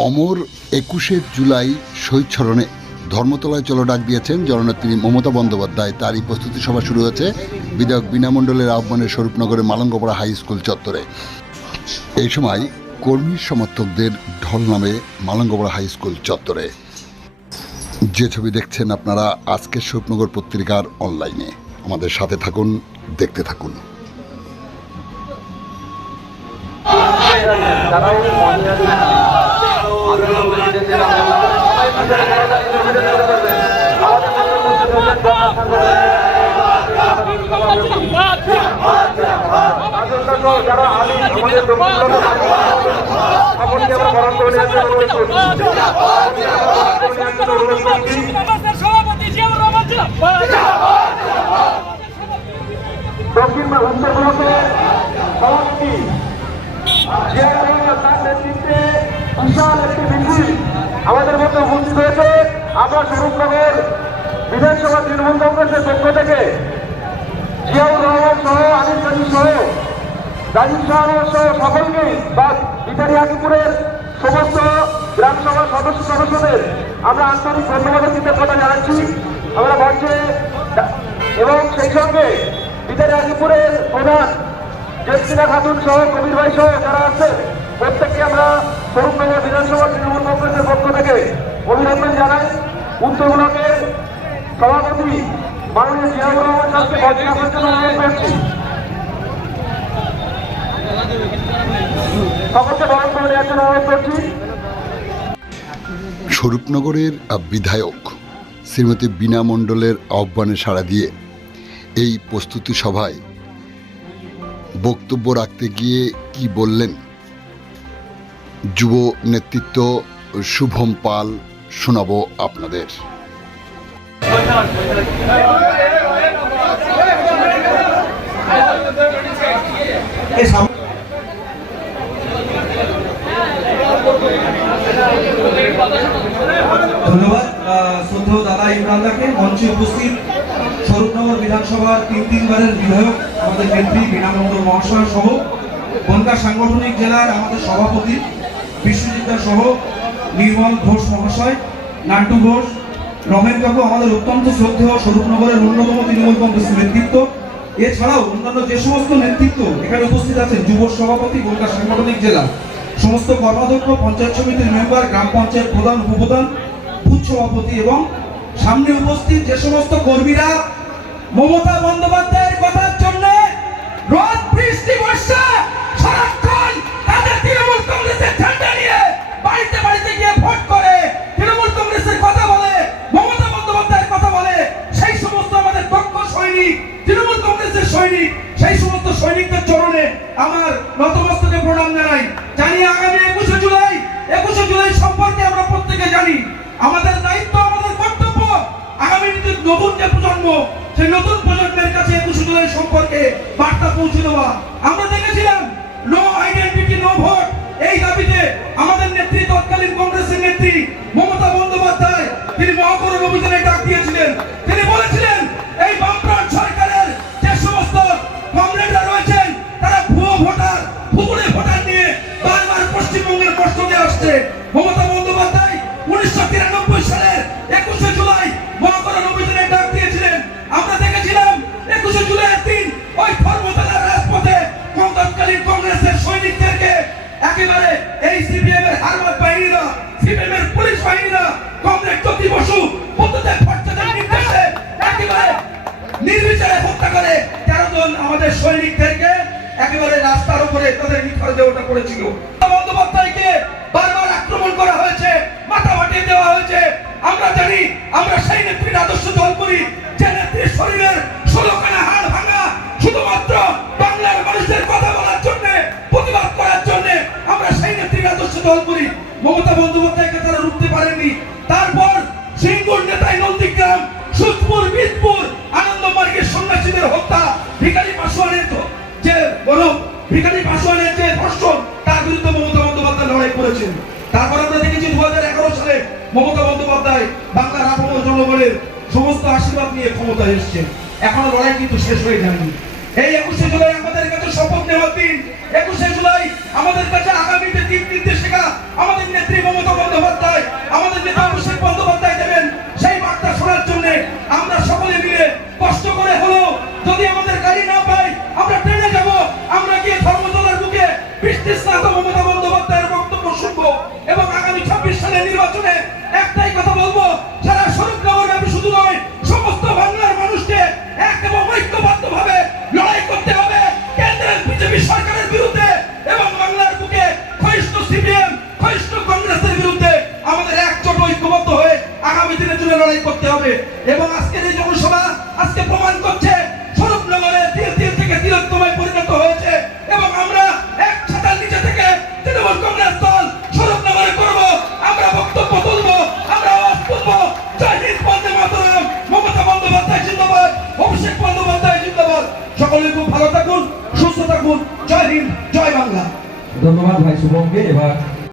অমর ২১শে জুলাই শহীদ স্মরণে ধর্মতলায় চলো ডাক দিয়েছেন জননেত্রী মমতা বন্দ্যোপাধ্যায়। তারই প্রস্তুতি সভা শুরু হয়েছে বিধায়ক বীণা মণ্ডলের আহ্বানে স্বরূপনগরের মালঙ্গপাড়া হাই স্কুল চত্বরে। এই সময় কর্মী সমর্থকদের ঢল নামে মালঙ্গপাড়া হাই স্কুল চত্বরে। যে ছবি দেখছেন আপনারা আজকের স্বরূপনগর পত্রিকার অনলাইনে। আমাদের সাথে থাকুন, দেখতে থাকুন। দক্ষিণ বা উত্তর ব্লকে সভাপতি তার নেতৃত্বে বিশাল একটি মিছিল আমাদের মধ্যে উপস্থিত হয়েছে। আমরা স্বরূপনগর বিধানসভা তৃণমূল কংগ্রেসের পক্ষ থেকে জিয়াউর রহমান সহ আনিস গাজী সহ রাজীব শাহ সহ সকলকেই বা বিহারি হাকিপুরের সমস্ত গ্রামসভার সদস্যদের আমরা আন্তরিক ধন্যবাদ কৃতজ্ঞতা জানাচ্ছি। আমরা মঞ্চে এবং সেই সঙ্গে বিহারি হাকিপুরের প্রধান জেসিনা খাতুন সহ কবির ভাই সহ যারা আছেন প্রত্যেককে আমরা স্বরূপনগর বিধানসভা তৃণমূল কংগ্রেসের পক্ষ থেকে অভিনন্দন জানাই। উত্তর ব্লকের সভাপতি মাননীয় জিয়াউর রহমান সাহেবকে বর্তমানের জন্য অনুরোধ করছি। সকলকে বরণ করে নেওয়ার জন্য অনুরোধ করছি। স্বরূপনগরের বিধায়ক শ্রীমতী বীণা মণ্ডলের আহ্বানে সাড়া দিয়ে এই প্রস্তুতি সভায় বক্তব্য রাখতে গিয়ে কি বললেন যুব নেতৃত্ব শুভম পাল, শোনাবো আপনাদের। ধন্যবাদ শ্রদ্ধেয় দাদা ইমরানদাকে। মঞ্চে উপস্থিত স্বরূপনগর বিধানসভার তিনবারের বিধায়ক আমাদের নেত্রী বীণা মণ্ডল মহাশয় সহ বনগাঁ সাংগঠনিক জেলার আমাদের সভাপতি বিশ্বজিৎ সহ নির্মল ঘোষ মহাশয়, নান্টু ঘোষ, রমেন কাকু, আমাদের অত্যন্ত শ্রদ্ধেয় স্বরূপনগরের অন্যতম তৃণমূল কংগ্রেসের নেতৃত্ব, এছাড়াও অন্যান্য যে সমস্ত নেতৃত্ব এখানে উপস্থিত আছেন, যুব সভাপতি বনগাঁ সাংগঠনিক জেলা, সমস্ত কর্মাধ্যক্ষ, পঞ্চায়েত সমিতির মেম্বার, গ্রাম পঞ্চায়েত প্রধান, উপপ্রধান, বুথ সভাপতি এবং সামনে উপস্থিত যে সমস্ত কর্মীরা মমতা বন্দ্যোপাধ্যায়ের কথার জন্য রোদ বৃষ্টি বর্ষা সারাক্ষণ তাদের তৃণমূল কংগ্রেসের ঝান্ডা নিয়ে বাড়িতে বাড়িতে গিয়ে ভোট করে তৃণমূল কংগ্রেসের কথা বলে, মমতা বন্দ্যোপাধ্যায়ের কথা বলে, সেই সমস্ত আমাদের দক্ষ সৈনিক, তৃণমূল কংগ্রেসের সৈনিক, সেই সমস্ত সৈনিকদের চরণে আমার নতমস্তকে প্রণাম জানাই। জানি আগামী 21শে জুলাই সম্পর্কে আমরা প্রত্যেকে জানি। আমাদের দায়িত্ব, আমাদের কর্তব্য আগামী নতুন যে প্রজন্ম, সেই নতুন প্রজন্মের কাছে 21শে জুলাই সম্পর্কে বার্তা পৌঁছে দেওয়া। আমরা দেখেছিলাম নো আইডেন্টিটি নো ভোট, এই দাবিতে আমাদের নেত্রী, তৎকালীন কংগ্রেসের নেত্রী মমতা বন্দ্যোপাধ্যায় তিনি মহাকরণ অভিযানে ডাক দিয়েছিলেন। তিনি বলেছিলেন এই বামফ্রন্ট সরকারের যে সমস্ত কমরেডরা রয়েছেন তারা ভুয়ো ভোটার, ভুতুড়ে ভোটার নিয়ে বারবার পশ্চিমবঙ্গের কষ্ট দিয়ে আসছে। মমতা বন্দ্যোপাধ্যায় 1993 সালের 21শে জুলাই মহাকরণ অভিযানে ডাক দিয়েছিলেন। আমরা দেখেছিলাম 21শে জুলাইয়ের দিন ওই ধর্মতলার রাজপথে তৎকালীন কংগ্রেসের সৈনিকদেরকে একেবারে এই সিপিএম এর হারমাত বাহিনীরা, সিপিএম এর পুলিশ বাহিনীরা, কমরেড জ্যোতি বসু বুদ্ধদেব ভট্টাচার্যের নির্দেশে একেবারে নির্বিচারে হত্যা করে 13 জন আমাদের সৈনিকদেরকে একেবারে রাস্তার উপরে তাদের নিথর দেওয়াটা করেছিল। বন্দ্যোপাধ্যায়কে বারবার আক্রমণ করা হয়েছে, মাথা ফাটিয়ে দেওয়া হয়েছে। আমরা জানি, আমরা সেই নেত্রীর আদর্শ দল করি যে নেত্রীর শরীরের 16খানা হাড় ভাঙা, শুধুমাত্র বাংলার মানুষের কথা বলার জন্য, প্রতিবাদ করার জন্য আমরা সেই নেত্রীর আদর্শ দল করি। মমতা বন্দ্যোপাধ্যায়কে তারা রুখতে পারেননি। তারপর সিঙ্গুর নেতাই নন্দীগ্রাম, সুতপুর, বীরপুর, আনন্দমার্গের সন্ন্যাসীদের হত্যা, ভিখারি পাসওয়ানের যে ধর্ষণ, তার বিরুদ্ধে মমতা বন্দ্যোপাধ্যায় লড়াই করেছেন। তারপর আমরা দেখেছি 2011 সালে মমতা বন্দ্যোপাধ্যায় বাংলার আপামর জনগণের সমস্ত আশীর্বাদ নিয়ে ক্ষমতায় এসেছেন। এখনো লড়াই কিন্তু শেষ হয়ে যায়নি। এই 21শে জুলাই আমাদের কাছে শপথ নেওয়ার দিন। 21শে জুলাই আমাদের কাছে আগামীতে দিক নির্দেশিকা আমাদের নেত্রী মমতা হবে। এবং আজকের এই জনসভা আজকে প্রমাণ করছে